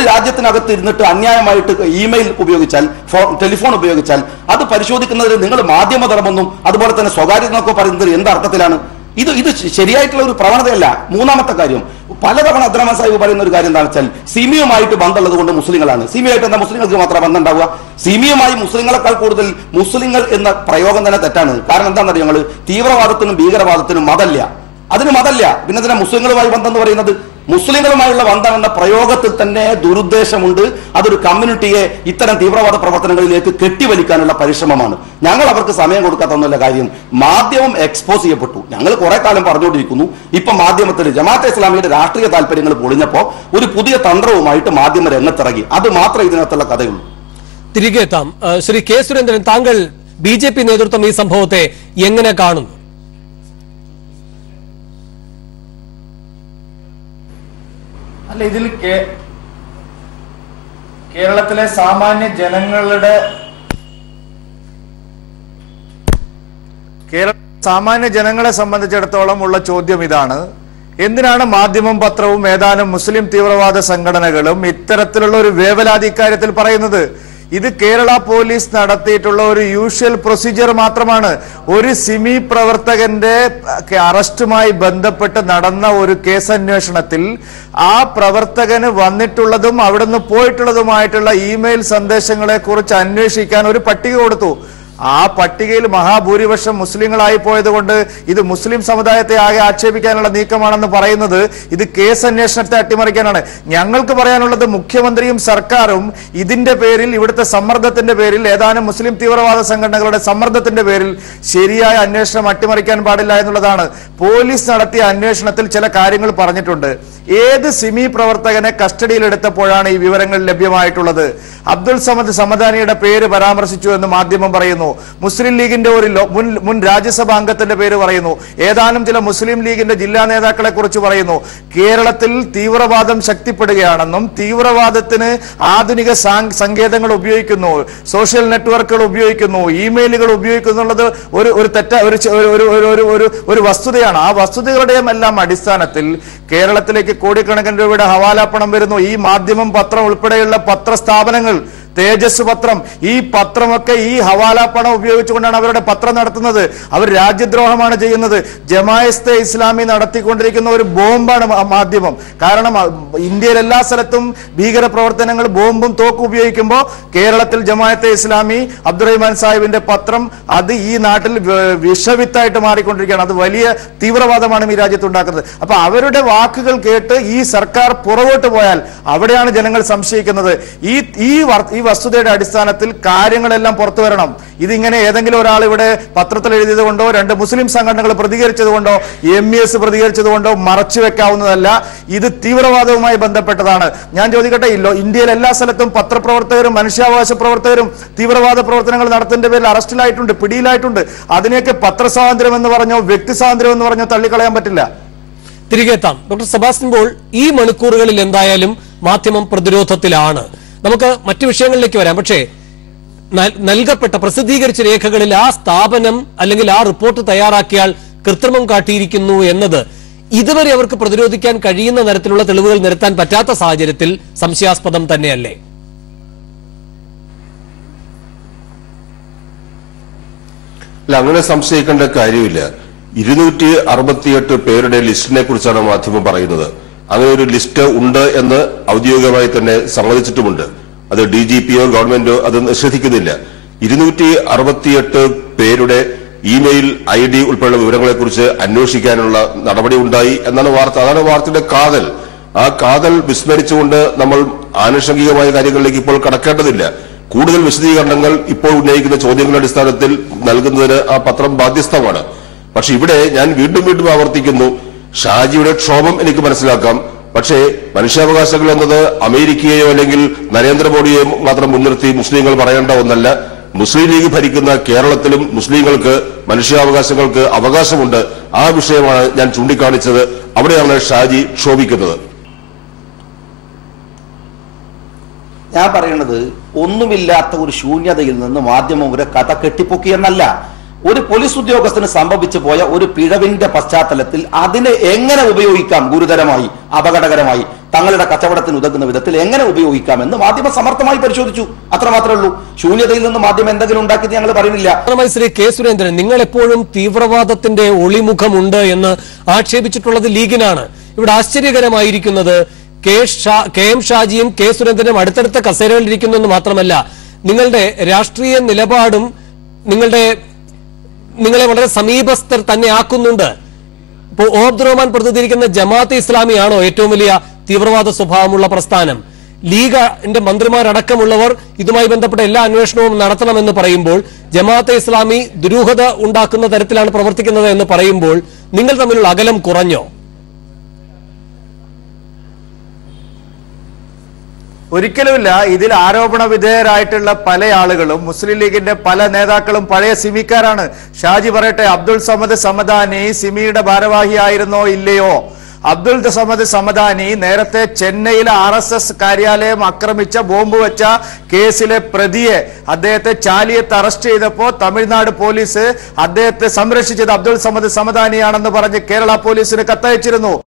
ഒരു രാജ്യത്തിനകത്ത് ഇരുന്നിട്ട് അന്യായമായിട്ട് ഇമെയിൽ ഉപയോഗിച്ചാൽ, ടെലിഫോൺ ഉപയോഗിച്ചാൽ അത് പരിശോധിക്കുന്നതിൽ നിങ്ങൾ മാധ്യമധർമ്മൊന്നും അതുപോലെ തന്നെ സ്വകാര്യത എന്നൊക്കെ പറയുന്നത് എന്ത് അർത്ഥത്തിലാണ്? ഇത് ശരിയായിട്ടുള്ള ഒരു പ്രവണതയല്ല. മൂന്നാമത്തെ കാര്യം, പലതവണ അബ്ദുറഹ്മാൻ സാഹിബ് പറയുന്ന ഒരു കാര്യം എന്താണെന്ന് വെച്ചാൽ സിമിയുമായിട്ട് ബന്ധമുള്ളത് കൊണ്ട് മുസ്ലിങ്ങളാണ്. സിമിയായിട്ട് എന്താ മുസ്ലിങ്ങൾക്ക് മാത്രം ബന്ധം ഉണ്ടാവുക? സിമിയുമായി മുസ്ലിങ്ങളെക്കാൾ കൂടുതൽ മുസ്ലിങ്ങൾ എന്ന പ്രയോഗം തന്നെ തെറ്റാണ്. കാരണം എന്താണെന്നറിയോ, ഞങ്ങൾ തീവ്രവാദത്തിനും ഭീകരവാദത്തിനും മതല്ല, അതിന് മതല്ല. പിന്നെ അതിനെ മുസ്ലിങ്ങളുമായി ബന്ധം എന്ന് പറയുന്നത്, മുസ്ലിങ്ങളുമായുള്ള ബന്ധം എന്ന പ്രയോഗത്തിൽ തന്നെ ദുരുദ്ദേശമുണ്ട്. അതൊരു കമ്മ്യൂണിറ്റിയെ ഇത്തരം തീവ്രവാദ പ്രവർത്തനങ്ങളിലേക്ക് കെട്ടിവലിക്കാനുള്ള പരിശ്രമമാണ്. ഞങ്ങൾ അവർക്ക് സമയം കൊടുക്കാത്തൊന്നുമല്ല കാര്യം. മാധ്യമം എക്സ്പോസ് ചെയ്യപ്പെട്ടു. ഞങ്ങൾ കുറെ കാലം പറഞ്ഞുകൊണ്ടിരിക്കുന്നു. ഇപ്പൊ മാധ്യമത്തിൽ ജമാഅത്തെ ഇസ്ലാമിയുടെ രാഷ്ട്രീയ താല്പര്യങ്ങൾ പൊളിഞ്ഞപ്പോ ഒരു പുതിയ തന്ത്രവുമായിട്ട് മാധ്യമ രംഗത്തിറങ്ങി. അത് മാത്രമേ ഇതിനകത്തുള്ള കഥയുള്ളൂ. തിരികെ എത്താം. ശ്രീ കെ സുരേന്ദ്രൻ, താങ്കൾ BJP നേതൃത്വം ഈ സംഭവത്തെ എങ്ങനെ കാണുന്നു? അല്ല, ഇതിൽ കേരളത്തിലെ സാമാന്യ ജനങ്ങളെ സംബന്ധിച്ചിടത്തോളം ഉള്ള ചോദ്യം ഇതാണ്: എന്തിനാണ് മാധ്യമം, പത്രവും ഏതാനും മുസ്ലിം തീവ്രവാദ സംഘടനകളും ഇത്തരത്തിലുള്ള ഒരു വേവലാതി ഇക്കാര്യത്തിൽ പറയുന്നത്? ഇത് കേരള പോലീസ് നടത്തിയിട്ടുള്ള ഒരു യൂഷ്വൽ പ്രൊസീജിയർ മാത്രമാണ്. ഒരു സിമി പ്രവർത്തകന്റെ അറസ്റ്റുമായി ബന്ധപ്പെട്ട് നടന്ന ഒരു കേസന്വേഷണത്തിൽ ആ പ്രവർത്തകന് വന്നിട്ടുള്ളതും അവിടുന്ന് പോയിട്ടുള്ളതുമായിട്ടുള്ള ഇമെയിൽ സന്ദേശങ്ങളെ കുറിച്ച് അന്വേഷിക്കാൻ ഒരു പട്ടിക കൊടുത്തു. ആ പട്ടികയിൽ മഹാഭൂരിപക്ഷം മുസ്ലിങ്ങളായി പോയത് കൊണ്ട് ഇത് മുസ്ലിം സമുദായത്തെ ആകെ ആക്ഷേപിക്കാനുള്ള നീക്കമാണെന്ന് പറയുന്നത് ഇത് കേസ് അന്വേഷണത്തെ അട്ടിമറിക്കാനാണ്. ഞങ്ങൾക്ക് പറയാനുള്ളത്, മുഖ്യമന്ത്രിയും സർക്കാരും ഇതിന്റെ പേരിൽ, ഇവിടുത്തെ സമ്മർദ്ദത്തിന്റെ പേരിൽ, ഏതാനും മുസ്ലിം തീവ്രവാദ സംഘടനകളുടെ സമ്മർദ്ദത്തിന്റെ പേരിൽ ശരിയായ അന്വേഷണം അട്ടിമറിക്കാൻ പാടില്ല എന്നുള്ളതാണ്. പോലീസ് നടത്തിയ അന്വേഷണത്തിൽ ചില കാര്യങ്ങൾ പറഞ്ഞിട്ടുണ്ട്. ഏത് സിമി പ്രവർത്തകനെ കസ്റ്റഡിയിലെടുത്തപ്പോഴാണ് ഈ വിവരങ്ങൾ ലഭ്യമായിട്ടുള്ളത്? അബ്ദുൾ സമദ് സമദാനിയുടെ പേര് പരാമർശിച്ചു എന്ന് മാധ്യമം പറയുന്നു. മുസ്ലിം ലീഗിന്റെ ഒരു മുൻ രാജ്യസഭാ അംഗത്തിന്റെ പേര് പറയുന്നു. ഏതാനും ചില മുസ്ലിം ലീഗിന്റെ ജില്ലാ നേതാക്കളെ കുറിച്ച് പറയുന്നു. കേരളത്തിൽ തീവ്രവാദം ശക്തിപ്പെടുകയാണെന്നും തീവ്രവാദത്തിന് ആധുനിക സങ്കേതങ്ങൾ ഉപയോഗിക്കുന്നു, സോഷ്യൽ നെറ്റ്വർക്കുകൾ ഉപയോഗിക്കുന്നു, ഇമെയിലുകൾ ഉപയോഗിക്കുന്നു എന്നുള്ളത് ഒരു വസ്തുതയാണ്. ആ വസ്തുതകളുടെയും എല്ലാം അടിസ്ഥാനത്തിൽ കേരളത്തിലേക്ക് കോടിക്കണക്കിന് രൂപയുടെ ഹവാലാപ്പണം വരുന്നു. ഈ മാധ്യമം, പത്രം ഉൾപ്പെടെയുള്ള പത്രസ്ഥാപനങ്ങൾ, തേജസ് പത്രം, ഈ പത്രമൊക്കെ ഈ ഹവാല പണം ഉപയോഗിച്ചുകൊണ്ടാണ് അവരുടെ പത്രം നടത്തുന്നത്. അവർ രാജ്യദ്രോഹമാണ് ചെയ്യുന്നത്. ജമാഅത്തെ ഇസ്ലാമി നടത്തിക്കൊണ്ടിരിക്കുന്ന ഒരു ബോംബാണ് മാധ്യമം. കാരണം ഇന്ത്യയിൽ എല്ലാ സ്ഥലത്തും ഭീകര പ്രവർത്തനങ്ങൾ, ബോംബും തോക്കും ഉപയോഗിക്കുമ്പോൾ കേരളത്തിൽ ജമാഅത്തെ ഇസ്ലാമി, അബ്ദുറഹ്മാൻ സാഹിബിന്റെ പത്രം, അത് ഈ നാട്ടിൽ വിഷവിത്തായിട്ട് മാറിക്കൊണ്ടിരിക്കുകയാണ്. അത് വലിയ തീവ്രവാദമാണ് ഈ രാജ്യത്ത് ഉണ്ടാക്കുന്നത്. അപ്പൊ അവരുടെ വാക്കുകൾ കേട്ട് ഈ സർക്കാർ പുറകോട്ട് പോയാൽ അവിടെയാണ് ജനങ്ങൾ സംശയിക്കുന്നത്. ഈ വസ്തുതയുടെ അടിസ്ഥാനത്തിൽ കാര്യങ്ങളെല്ലാം പുറത്തു വരണം. ഇതിങ്ങനെ ഏതെങ്കിലും ഒരാൾ ഇവിടെ പത്രത്തിൽ എഴുതിയത് കൊണ്ടോ, രണ്ട് മുസ്ലിം സംഘടനകൾ പ്രതികരിച്ചത് കൊണ്ടോ, MES പ്രതികരിച്ചത് കൊണ്ടോ മറച്ചു വെക്കാവുന്നതല്ല. ഇത് തീവ്രവാദവുമായി ബന്ധപ്പെട്ടതാണ്. ഞാൻ ചോദിക്കട്ടെ, ഇന്ത്യയിൽ എല്ലാ സ്ഥലത്തും പത്രപ്രവർത്തകരും മനുഷ്യാവകാശ പ്രവർത്തകരും തീവ്രവാദ പ്രവർത്തനങ്ങൾ നടത്തുന്നതിന്റെ പേരിൽ അറസ്റ്റിലായിട്ടുണ്ട്, പിടിയിലായിട്ടുണ്ട്. അതിനെയൊക്കെ പത്രസ്വാതന്ത്ര്യം എന്ന് പറഞ്ഞോ വ്യക്തി സ്വാതന്ത്ര്യം എന്ന് പറഞ്ഞോ തള്ളിക്കളയാൻ പറ്റില്ല. തിരികെ എത്താം. ഡോക്ടർ സെബാസ്റ്റ്യൻ പോൾ, ഈ മണിക്കൂറുകളിൽ എന്തായാലും മാധ്യമം പ്രതിരോധത്തിലാണ്. നമുക്ക് മറ്റു വിഷയങ്ങളിലേക്ക് വരാം. പക്ഷേ നൽകപ്പെട്ട, പ്രസിദ്ധീകരിച്ച രേഖകളിൽ ആ സ്ഥാപനം അല്ലെങ്കിൽ ആ റിപ്പോർട്ട് തയ്യാറാക്കിയാൽ കൃത്രിമം കാട്ടിയിരിക്കുന്നു എന്നത് ഇതുവരെ അവർക്ക് പ്രതിരോധിക്കാൻ കഴിയുന്ന തരത്തിലുള്ള തെളിവുകൾ നിരത്താൻ പറ്റാത്ത സാഹചര്യത്തിൽ സംശയാസ്പദം തന്നെയല്ലേ? അല്ല, അങ്ങനെ സംശയിക്കേണ്ട കാര്യമില്ല. 268 പേരുടെ ലിസ്റ്റിനെ കുറിച്ചാണ് മാധ്യമം പറയുന്നത്. അങ്ങനെ ഒരു ലിസ്റ്റ് ഉണ്ട് എന്ന് ഔദ്യോഗികമായി തന്നെ സമ്മതിച്ചിട്ടുമുണ്ട്. അത് DGPയോ ഗവൺമെന്റോ അത് നിഷേധിക്കുന്നില്ല. 268 പേരുടെ ഇമെയിൽ ID ഉൾപ്പെടെയുള്ള വിവരങ്ങളെക്കുറിച്ച് അന്വേഷിക്കാനുള്ള നടപടി ഉണ്ടായി എന്നാണ് വാർത്ത. അതാണ് വാർത്തയുടെ കാതൽ. ആ കാതൽ വിസ്മരിച്ചുകൊണ്ട് നമ്മൾ ആനുഷംഗികമായ കാര്യങ്ങളിലേക്ക് ഇപ്പോൾ കടക്കേണ്ടതില്ല. കൂടുതൽ വിശദീകരണങ്ങൾ ഇപ്പോൾ ഉന്നയിക്കുന്ന ചോദ്യങ്ങളുടെ അടിസ്ഥാനത്തിൽ നൽകുന്നതിന് ആ പത്രം ബാധ്യസ്ഥമാണ്. പക്ഷെ ഇവിടെ ഞാൻ വീണ്ടും ആവർത്തിക്കുന്നു, ഷാജിയുടെ ക്ഷോഭം എനിക്ക് മനസ്സിലാക്കാം. പക്ഷേ മനുഷ്യാവകാശങ്ങൾ എന്നത് അമേരിക്കയെയോ അല്ലെങ്കിൽ നരേന്ദ്രമോദിയെയോ മാത്രം മുൻനിർത്തി മുസ്ലിങ്ങൾ പറയേണ്ട ഒന്നല്ല. മുസ്ലിം ലീഗ് ഭരിക്കുന്ന കേരളത്തിലും മുസ്ലിങ്ങൾക്ക് മനുഷ്യാവകാശങ്ങൾക്ക് അവകാശമുണ്ട്. ആ വിഷയമാണ് ഞാൻ ചൂണ്ടിക്കാണിച്ചത്. അവിടെയാണ് ഷാജി ക്ഷോഭിക്കുന്നത്. ഞാൻ പറയുന്നത്, ഒന്നുമില്ലാത്ത ഒരു ശൂന്യതയിൽ നിന്ന് മാധ്യമം ഒരു കഥ കെട്ടിപ്പൊക്കിയെന്നല്ല. ഒരു പോലീസ് ഉദ്യോഗസ്ഥന് സംഭവിച്ചു പോയ ഒരു പിഴവിന്റെ പശ്ചാത്തലത്തിൽ അതിനെ എങ്ങനെ ഉപയോഗിക്കാം ഗുരുതരമായി, അപകടകരമായി, തങ്ങളുടെ കച്ചവടത്തിന് ഉതകുന്ന വിധത്തിൽ എങ്ങനെ ഉപയോഗിക്കാമെന്ന് മാധ്യമം സമർത്ഥമായി പരിശോധിച്ചു. അത്രമാത്രമേ ഉള്ളൂ. ശൂന്യതയിൽ നിന്ന് മാധ്യമം എന്തെങ്കിലും ഉണ്ടാക്കിയത് ഞങ്ങൾ പറയുന്നില്ല. ശ്രീ കെ സുരേന്ദ്രൻ, നിങ്ങൾ എപ്പോഴും തീവ്രവാദത്തിന്റെ ഒളിമുഖമുണ്ട് എന്ന് ആക്ഷേപിച്ചിട്ടുള്ളത് ലീഗിനാണ്. ഇവിടെ ആശ്ചര്യകരമായിരിക്കുന്നത് കെ എം ഷാജിയും കെ സുരേന്ദ്രനും അടുത്തടുത്ത കസേരകളിൽ ഇരിക്കുന്നു എന്ന് മാത്രമല്ല, നിങ്ങളുടെ രാഷ്ട്രീയ നിലപാടും നിങ്ങളെ വളരെ സമീപസ്ഥർ തന്നെ ആക്കുന്നുണ്ട്. ഇപ്പോൾ ഒ അബ്ദുറഹ്മാൻ പ്രതിനിധീകരിക്കുന്ന ജമാഅത്തെ ഇസ്ലാമിയാണോ ഏറ്റവും വലിയ തീവ്രവാദ സ്വഭാവമുള്ള പ്രസ്ഥാനം? ലീഗിന്റെ മന്ത്രിമാരടക്കമുള്ളവർ ഇതുമായി ബന്ധപ്പെട്ട എല്ലാ അന്വേഷണവും നടത്തണമെന്ന് പറയുമ്പോൾ, ജമാഅത്തെ ഇസ്ലാമി ദുരൂഹത ഉണ്ടാക്കുന്ന തരത്തിലാണ് പ്രവർത്തിക്കുന്നത് എന്ന് പറയുമ്പോൾ നിങ്ങൾ തമ്മിലുള്ള അകലം കുറഞ്ഞോ? ഒരിക്കലുമില്ല. ഇതിൽ ആരോപണ വിധേയരായിട്ടുള്ള പല ആളുകളും മുസ്ലിം ലീഗിന്റെ പല നേതാക്കളും പഴയ സിമിക്കാരാണ്. ഷാജി പറയട്ടെ, അബ്ദുൾ സമദ് സമദാനി സിമിയുടെ ഭാരവാഹിയായിരുന്നോ ഇല്ലയോ? അബ്ദുൾ സമദ് സമദാനി നേരത്തെ ചെന്നൈയിലെ RSS കാര്യാലയം ആക്രമിച്ച ബോംബ് വെച്ച കേസിലെ പ്രതിയെ, അദ്ദേഹത്തെ ചാലിയത്ത് അറസ്റ്റ് ചെയ്തപ്പോ തമിഴ്നാട് പോലീസ് അദ്ദേഹത്തെ സംരക്ഷിച്ചത് അബ്ദുൾ സമദ് സമദാനിയാണെന്ന് പറഞ്ഞ് കേരള പോലീസിന് കത്തയച്ചിരുന്നു.